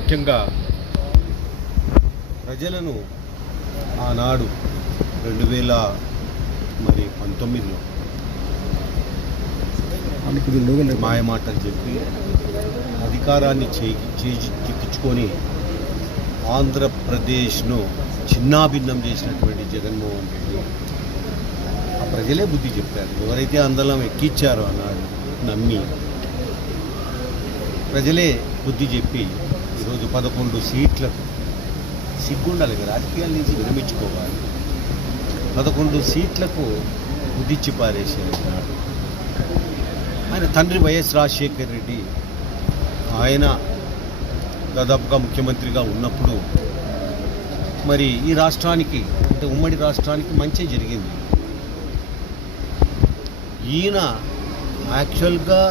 ముఖ్యంగా ప్రజలను ఆనాడు రెండు వేల మరి పంతొమ్మిదిలో మాయమాటలు చెప్పి అధికారాన్ని చేజిక్కించుకొని ఆంధ్రప్రదేశ్ను చిన్నాభిన్నం చేసినటువంటి జగన్మోహన్ రెడ్డి. ఆ ప్రజలే బుద్ధి చెప్పారు. ఎవరైతే అందలం ఎక్కిచ్చారో ఆనాడు నమ్మి ప్రజలే బుద్ధి చెప్పి ఈరోజు పదకొండు సీట్లకు సిగ్గుండాలి రాజకీయాల నుంచి విరమించుకోవాలి. పదకొండు సీట్లకు ఉదిచ్చి పారేసారు ఆయన తండ్రి వైఎస్ రాజశేఖర్ రెడ్డి ఆయన దాదాపుగా ముఖ్యమంత్రిగా ఉన్నప్పుడు మరి ఈ రాష్ట్రానికి అంటే ఉమ్మడి రాష్ట్రానికి మంచి జరిగింది. ఈయన యాక్చువల్గా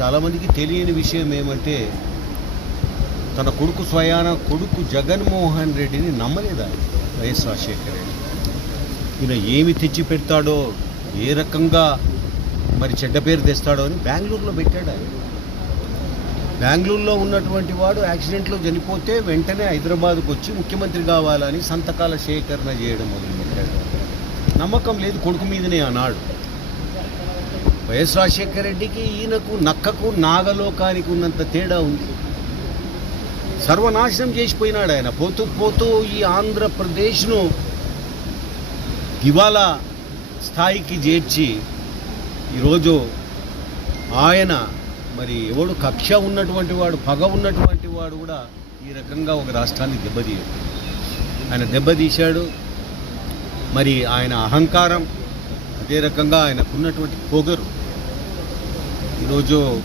చాలామందికి తెలియని విషయం ఏమంటే తన కొడుకు స్వయాన కొడుకు జగన్మోహన్ రెడ్డిని నమ్మలేదా? వైఎస్ రాజశేఖర రెడ్డి. ఈయన ఏమి తెచ్చి పెడతాడో ఏ రకంగా మరి చెడ్డ పేరు తెస్తాడో అని బెంగళూరులో పెట్టాడు ఆయన. బెంగళూరులో ఉన్నటువంటి వాడు యాక్సిడెంట్లో చనిపోతే వెంటనే హైదరాబాద్కు వచ్చి ముఖ్యమంత్రి కావాలని సంతకాల సేకరణ చేయడం మొదలుపెట్టాడు. నమ్మకం లేదు కొడుకు మీదనే అన్నాడు వైఎస్ రాజశేఖర రెడ్డికి ఈయనకు నక్కకు నాగలోకానికి ఉన్నంత తేడా ఉంది. సర్వనాశనం చేసిపోయినాడు ఆయన. పోతూ పోతూ ఈ ఆంధ్రప్రదేశ్ను ఇవాళ స్థాయికి చేర్చి ఈరోజు ఆయన మరి ఎవడు కక్ష ఉన్నటువంటి వాడు పగ ఉన్నటువంటి వాడు కూడా ఈ రకంగా ఒక రాష్ట్రాన్ని దెబ్బతీయడు. ఆయన దెబ్బతీశాడు. మరి ఆయన అహంకారం అదే రకంగా ఆయనకున్నటువంటి పొగరు. ఈరోజు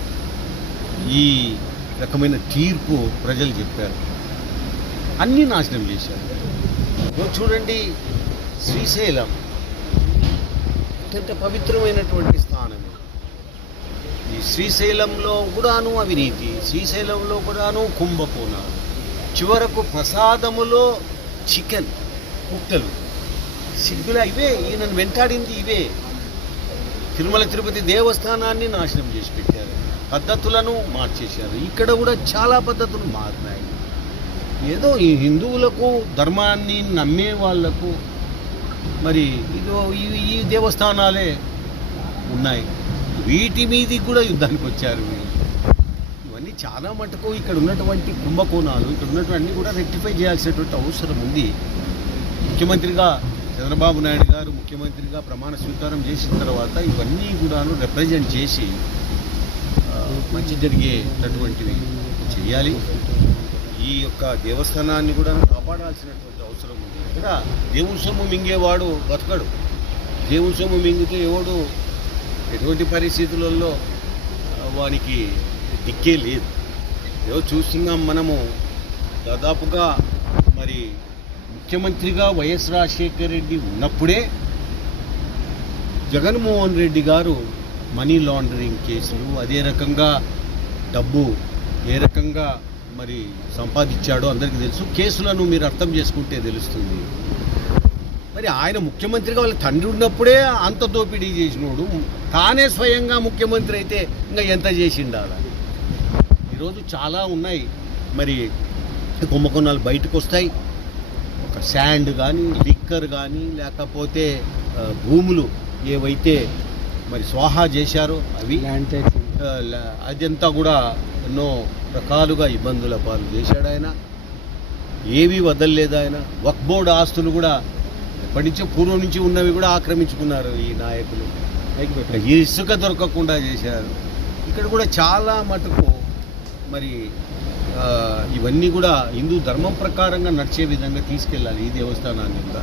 ఈ రకమైన తీర్పు ప్రజలు చెప్పారు. అన్నీ నాశనం చేశారు. చూడండి శ్రీశైలం. అత్యంత పవిత్రమైనటువంటి స్థానం. ఈ శ్రీశైలంలో కూడాను అవినీతి శ్రీశైలంలో కూడాను కుంభకోణాలు చివరకు ప్రసాదములో చికెన్ కుక్కలు సిగ్గులా ఇవే ఈయనను వెంటాడింది ఇవే. తిరుమల తిరుపతి దేవస్థానాన్ని నాశనం చేసి పెట్టారు. పద్ధతులను మార్చేశారు. ఇక్కడ కూడా చాలా పద్ధతులు మారినాయి. ఏదో ఈ హిందువులకు ధర్మాన్ని నమ్మే వాళ్ళకు మరి ఇదో ఈ- దేవస్థానాలే ఉన్నాయి. వీటి మీది కూడా యుద్ధానికి వచ్చారు ఇవన్నీ చాలా మటుకు ఇక్కడ ఉన్నటువంటి కుంభకోణాలు ఇక్కడ ఉన్నటువంటి కూడా రెక్టిఫై చేయాల్సినటువంటి అవసరం ఉంది. ముఖ్యమంత్రిగా చంద్రబాబు నాయుడు గారు ముఖ్యమంత్రిగా ప్రమాణ స్వీకారం చేసిన తర్వాత ఇవన్నీ కూడాను రిప్రజెంట్ చేసి మంచి జరిగేటటువంటివి చేయాలి. ఈ యొక్క దేవస్థానాన్ని కూడా కాపాడాల్సినటువంటి అవసరం ఉంది. ఇక్కడ దేవుని సొమ్ము మింగేవాడు బతకడు. దేవుని సొమ్ము మింగితే ఎవడు ఎటువంటి పరిస్థితులలో వానికి దిక్కే లేదు. ఏదో చూస్తున్నాం మనము. దాదాపుగా మరి ముఖ్యమంత్రిగా వైఎస్ రాజశేఖర్ రెడ్డి ఉన్నప్పుడే జగన్మోహన్ రెడ్డి గారు మనీ లాండరింగ్ కేసులు అదే రకంగా డబ్బు ఏ రకంగా మరి సంపాదించాడో అందరికీ తెలుసు. కేసులను మీరు అర్థం చేసుకుంటే తెలుస్తుంది. మరి ఆయన ముఖ్యమంత్రిగా వాళ్ళ తండ్రి ఉన్నప్పుడే అంత దోపిడీ చేసినోడు తానే స్వయంగా ముఖ్యమంత్రి అయితే ఇంకా ఎంత చేసిండాల ఈరోజు చాలా ఉన్నాయి. మరి కుంభకోణాలు బయటకు వస్తాయి. శాండ్ కానీ లిక్కర్ కానీ లేకపోతే భూములు ఏవైతే మరి స్వాహా చేశారో అవి అదంతా కూడా ఎన్నో రకాలుగా ఇబ్బందుల పాలు చేశాడు ఆయన. ఏవి వదలలేదు ఆయన. వక్ బోర్డు ఆస్తులు కూడా ఎప్పటి నుంచో పూర్వం నుంచి ఉన్నవి కూడా ఆక్రమించుకున్నారు ఈ నాయకులు. ఈ ఇసుక దొరకకుండా చేశారు. ఇక్కడ కూడా చాలా మటుకు మరి ఇవన్నీ కూడా హిందూ ధర్మం ప్రకారంగా నడిచే విధంగా తీసుకెళ్ళాలి ఈ దేవస్థానాన్ని కూడా.